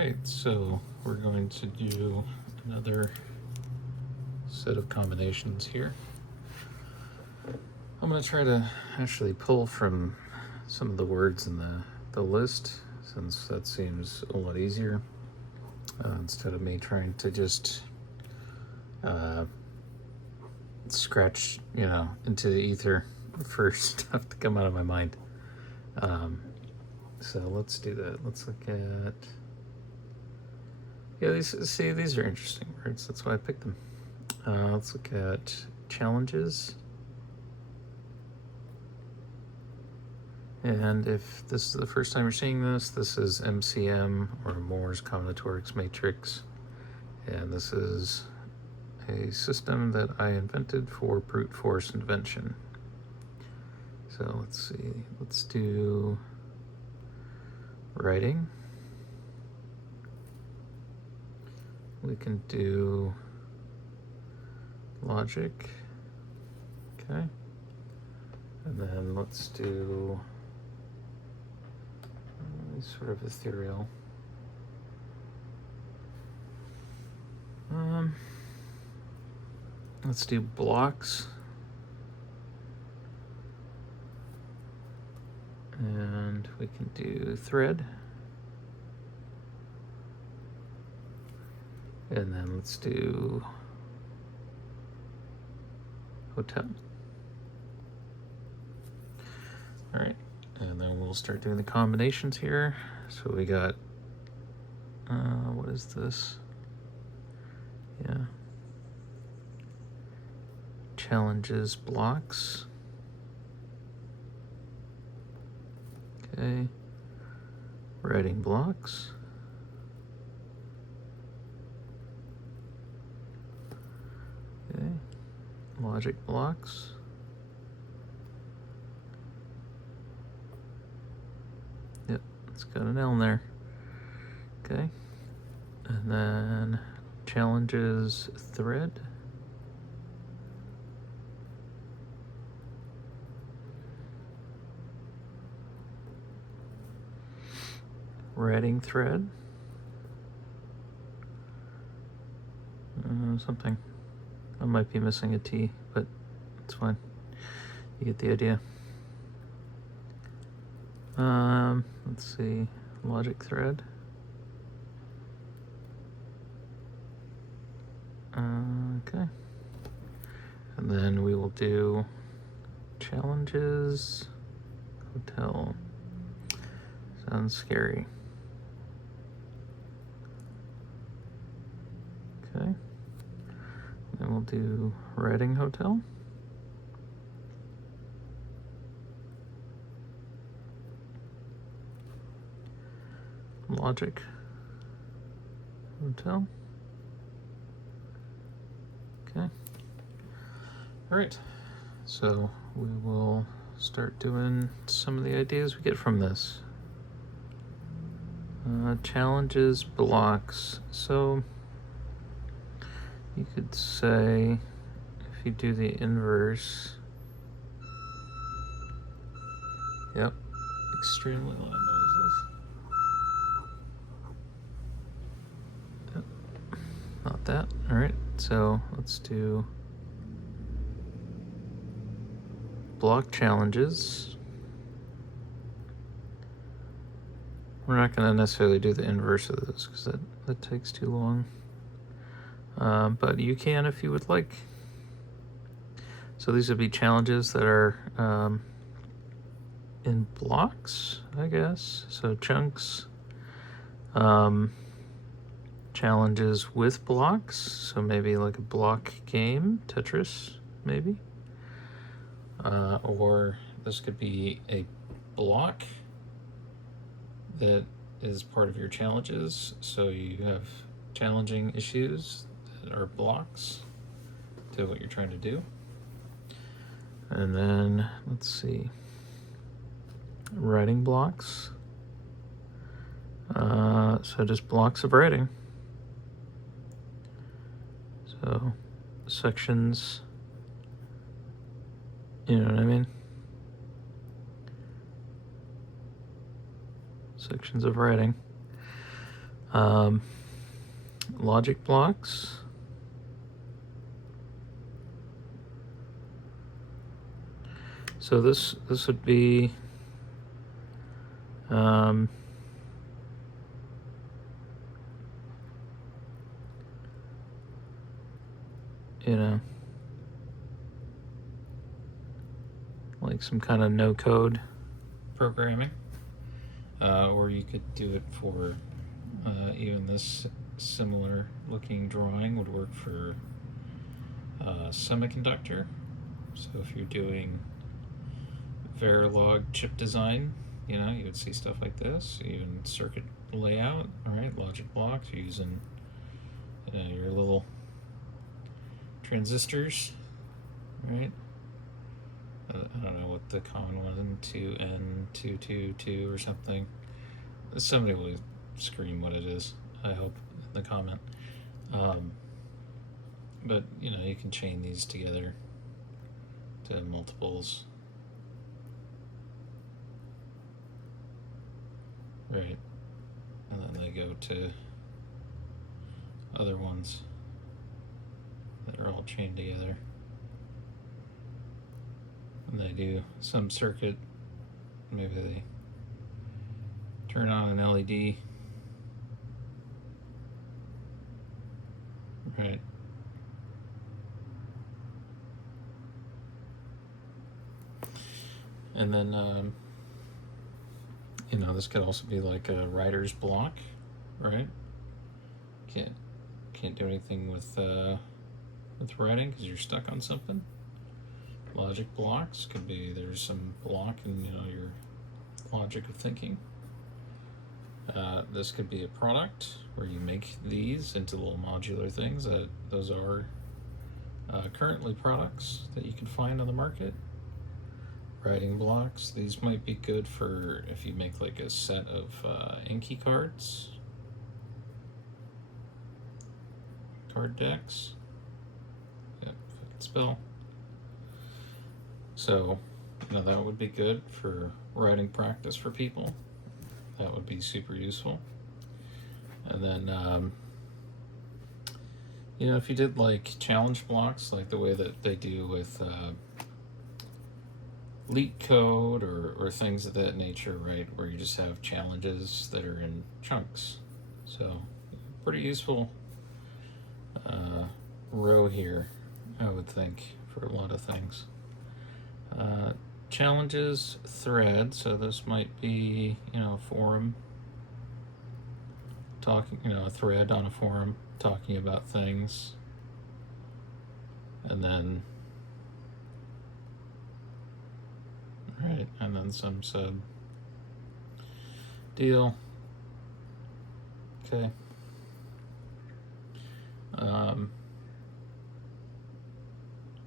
right, so we're going to do another set of combinations here. I'm going to try to actually pull from some of the words in the list, since that seems a lot easier, instead of me trying to just scratch, into the ether for stuff to come out of my mind. So let's do that. Let's look at, these are interesting words. That's why I picked them. Let's look at challenges. And if this is the first time you're seeing this, this is MCM, or Moore's Combinatorics Matrix. And this is a system that I invented for brute force invention. So let's see, let's do writing. We can do logic, okay. And then let's do sort of ethereal. Let's do blocks. And we can do thread. And then let's do hotel. All right, and then we'll start doing the combinations here. So we got, what is this? Yeah. Challenges blocks. Okay. Writing blocks. Okay. Logic blocks. Yep, it's got an L in there. Okay. And then challenges thread. Writing thread. Something. I might be missing a T, but it's fine. You get the idea. Let's see. Logic thread. Okay. And then we will do challenges hotel. Sounds scary. Okay. Then we'll do writing hotel. Logic hotel. Okay. All right. So we will start doing some of the ideas we get from this. Challenges blocks. So you could say, if you do the inverse, yep, extremely loud noises. Yep. Not that. All right, so let's do block challenges. We're not going to necessarily do the inverse of this because that takes too long. But you can if you would like. So these would be challenges that are in blocks, I guess. So chunks. Challenges with blocks. So maybe like a block game, Tetris, maybe. Or this could be a block that is part of your challenges. So you have challenging issues that are blocks to what you're trying to do. And then let's see, writing blocks. So just blocks of writing. So sections, you know what I mean? Sections of writing. Logic blocks. So this would be you know, like some kind of no code programming, or you could do it for even this similar looking drawing would work for semiconductor. So if you're doing Verilog chip design, you know, you would see stuff like this, even circuit layout. All right, logic blocks, you're using, you know, your little transistors, right? I don't know what the common one, 2N222 or something. Somebody will scream what it is, I hope, in the comment. But you know, you can chain these together to multiples, right? And then they go to other ones that are all chained together. And they do some circuit, maybe they turn on an LED, right? And then, you know, this could also be like a writer's block, right? Can't do anything with writing because you're stuck on something. Logic blocks could be there's some block in, you know, your logic of thinking. This could be a product where you make these into little modular things. Those are currently products that you can find on the market. Writing blocks, these might be good for if you make like a set of Inky cards, card decks. Yep, if I can spell. So, you know, that would be good for writing practice for people. That would be super useful. And then, you know, if you did like challenge blocks, like the way that they do with leak code or things of that nature, right, where you just have challenges that are in chunks. So pretty useful row here, I would think, for a lot of things. Challenges thread, so this might be, you know, a forum talking, you know, a thread on a forum talking about things. And then right, and then some sub deal. Okay.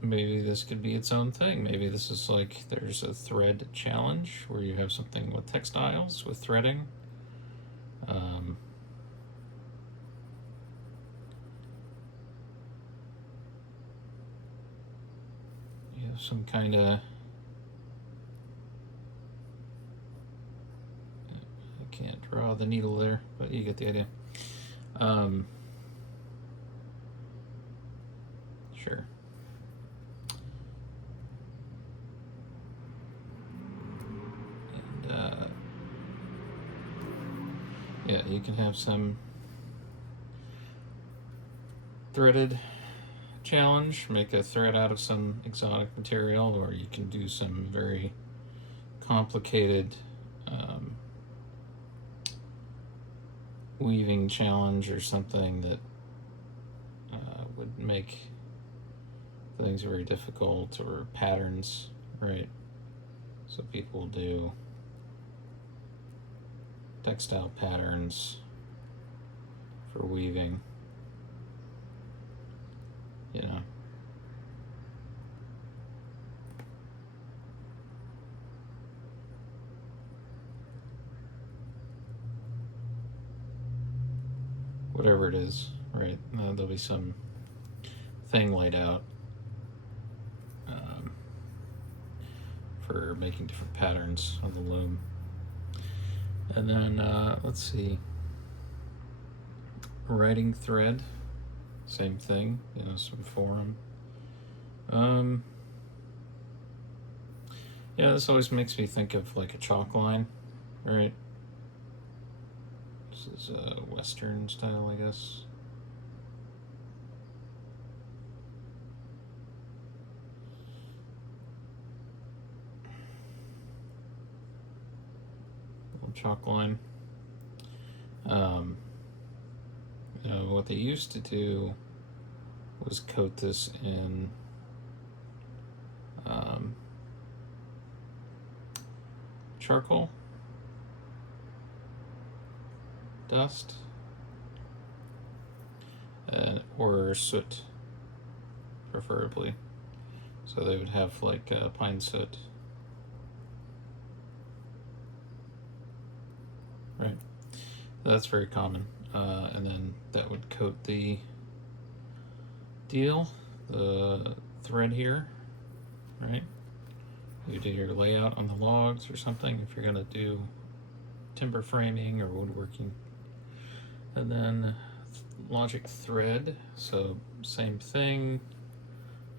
Maybe this could be its own thing. Maybe this is like there's a thread challenge where you have something with textiles, with threading. You have some kind of, I can't draw the needle there, but you get the idea. Sure. And yeah, you can have some threaded challenge, make a thread out of some exotic material, or you can do some very complicated weaving challenge or something that would make things very difficult, or patterns, right? So people do textile patterns for weaving, you know. Whatever it is, right? There'll be some thing laid out for making different patterns on the loom. And then let's see. writing thread, same thing, you know, some forum. Yeah, this always makes me think of like a chalk line, right? This is a Western style, I guess. Little chalk line. You know, what they used to do was coat this in charcoal dust or soot, preferably. So they would have like pine soot. Right. That's very common. And then that would coat the thread here, right? You do your layout on the logs or something if you're gonna do timber framing or woodworking. And then logic thread, so same thing,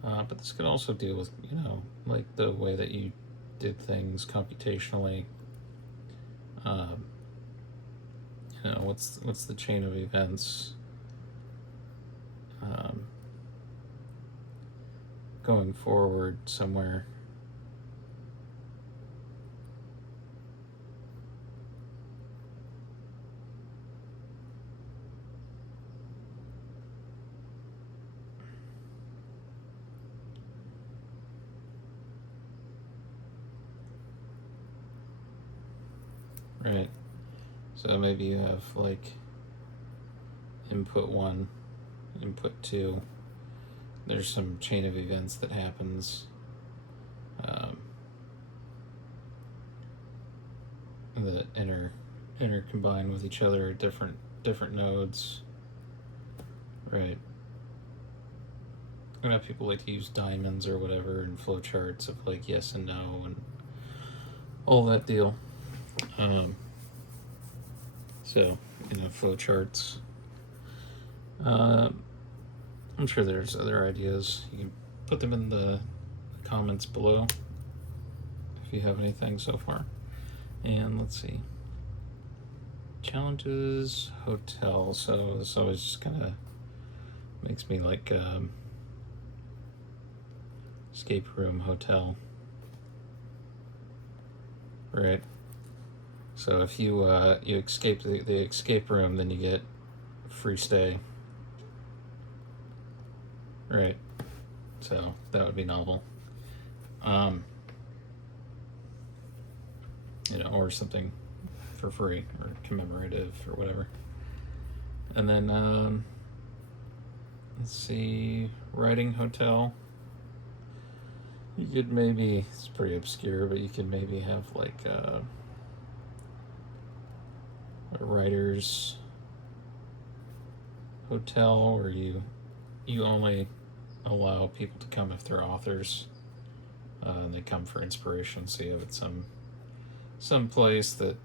but this could also deal with, you know, like the way that you did things computationally. You know, what's the chain of events going forward somewhere. Right. So maybe you have like input 1, input 2. There's some chain of events that happens that intercombine with each other at different nodes. Right. I know people like to use diamonds or whatever and flowcharts of like yes and no and all that deal. So, you know, flowcharts. I'm sure there's other ideas. You can put them in the comments below if you have anything so far. And let's see. Challenges, hotel. So this always just kind of makes me like escape room, hotel. Right. So if you you escape the escape room, then you get free stay. Right. So that would be novel. You know, or something for free or commemorative or whatever. And then let's see, writing hotel. You could maybe, it's pretty obscure, but you could maybe have like a writer's hotel where you only allow people to come if they're authors. And they come for inspiration, so you have it some place that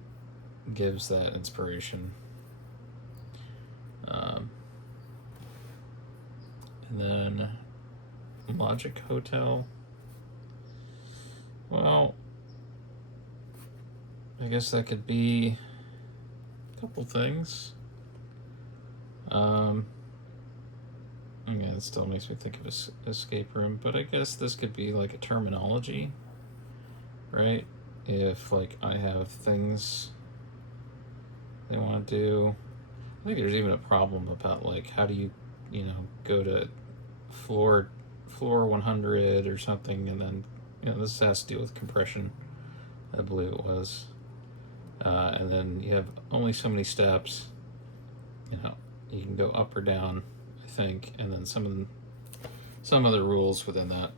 gives that inspiration. And then logic hotel. Well, I guess that could be a couple things. Yeah, it still makes me think of escape room, but I guess this could be like a terminology, right? If like I have things they want to do, I think there's even a problem about like how do you know, go to floor 100 or something, and then, you know, this has to do with compression, I believe it was, and then you have only so many steps. You know, you can go up or down, I think, and then some other rules within that.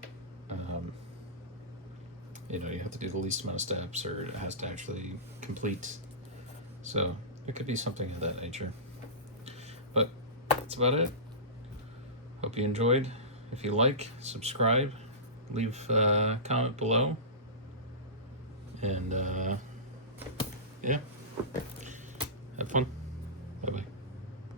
You know, you have to do the least amount of steps, or it has to actually complete. So it could be something of that nature. But that's about it. Hope you enjoyed. If you like, subscribe, leave a comment below, and yeah, have fun.